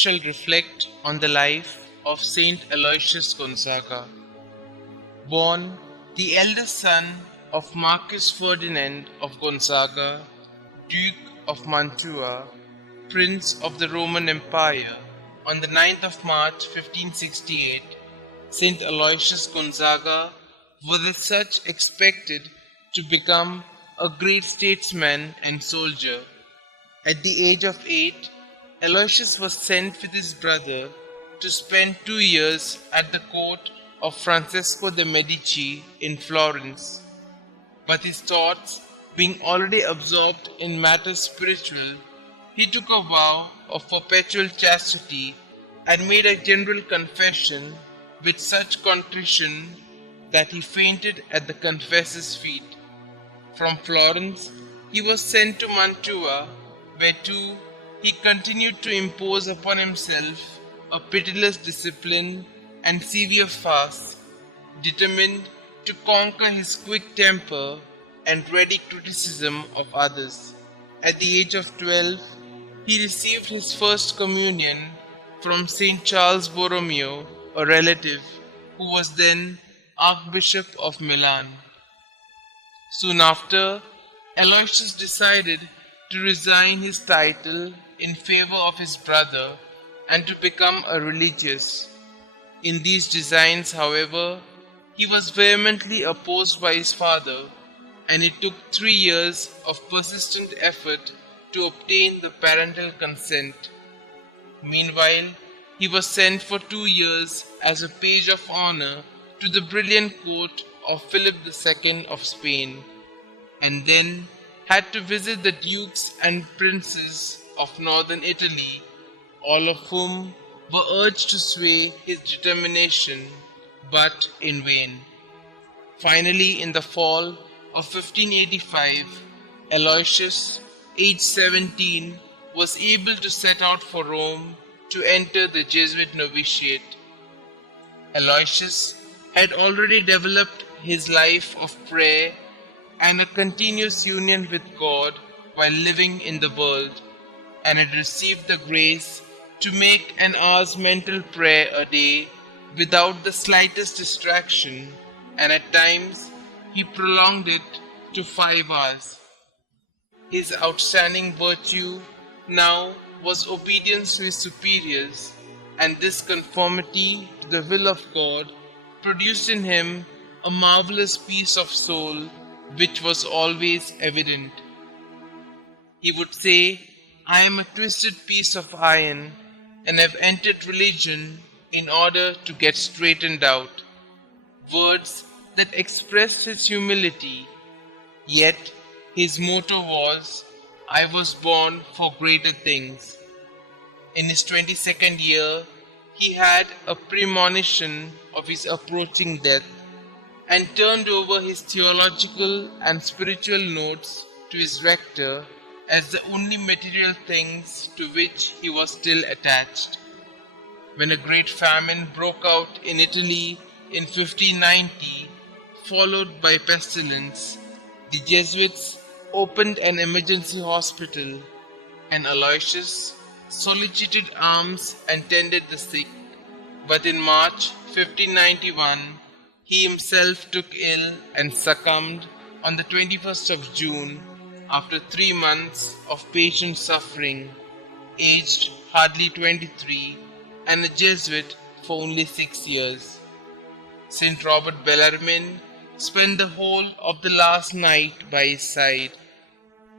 shall reflect on the life of St Aloysius Gonzaga. Born the eldest son of Marquis Ferdinand of Gonzaga, Duke of Mantua, Prince of the Roman Empire, on the 9th of March 1568, St Aloysius Gonzaga was as such expected to become a great statesman and soldier. At the age of 8, Aloysius was sent with his brother to spend 2 years at the court of Francesco de' Medici in Florence. But his thoughts being already absorbed in matters spiritual, he took a vow of perpetual chastity and made a general confession with such contrition that he fainted at the confessor's feet. From Florence, he was sent to Mantua, where too he continued to impose upon himself a pitiless discipline and severe fast, determined to conquer his quick temper and ready criticism of others. At the age of 12, he received his first communion from St Charles Borromeo, a relative who was then Archbishop of Milan. Soon after, Aloysius decided to resign his title in favor of his brother and to become a religious. In these designs, however, he was vehemently opposed by his father, and it took 3 years of persistent effort to obtain the parental consent. Meanwhile, he was sent for 2 years as a page of honor to the brilliant court of Philip II of Spain, and then had to visit the dukes and princes of northern Italy, all of whom were urged to sway his determination, but in vain. Finally, in the fall of 1585, Aloysius, aged 17, was able to set out for Rome to enter the Jesuit novitiate. Aloysius had already developed his life of prayer and a continuous union with God while living in the world, and had received the grace to make an hour's mental prayer a day without the slightest distraction, and at times he prolonged it to 5 hours. His outstanding virtue now was obedience to his superiors, and this conformity to the will of God produced in him a marvelous peace of soul which was always evident. He would say, "I am a twisted piece of iron and have entered religion in order to get straightened out," words that expressed his humility. Yet his motto was, "I was born for greater things." In his 22nd year, he had a premonition of his approaching death and turned over his theological and spiritual notes to his rector as the only material things to which he was still attached. When a great famine broke out in Italy in 1590, followed by pestilence, the Jesuits opened an emergency hospital, and Aloysius solicited alms and tended the sick. But in March 1591, he himself took ill and succumbed on the 21st of June after 3 months of patient suffering, aged hardly 23 and a Jesuit for only 6 years. St. Robert Bellarmine spent the whole of the last night by his side.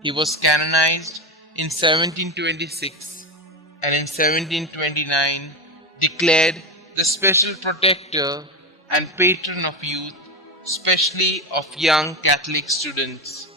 He was canonized in 1726 and in 1729 declared the special protector and patron of youth, especially of young Catholic students.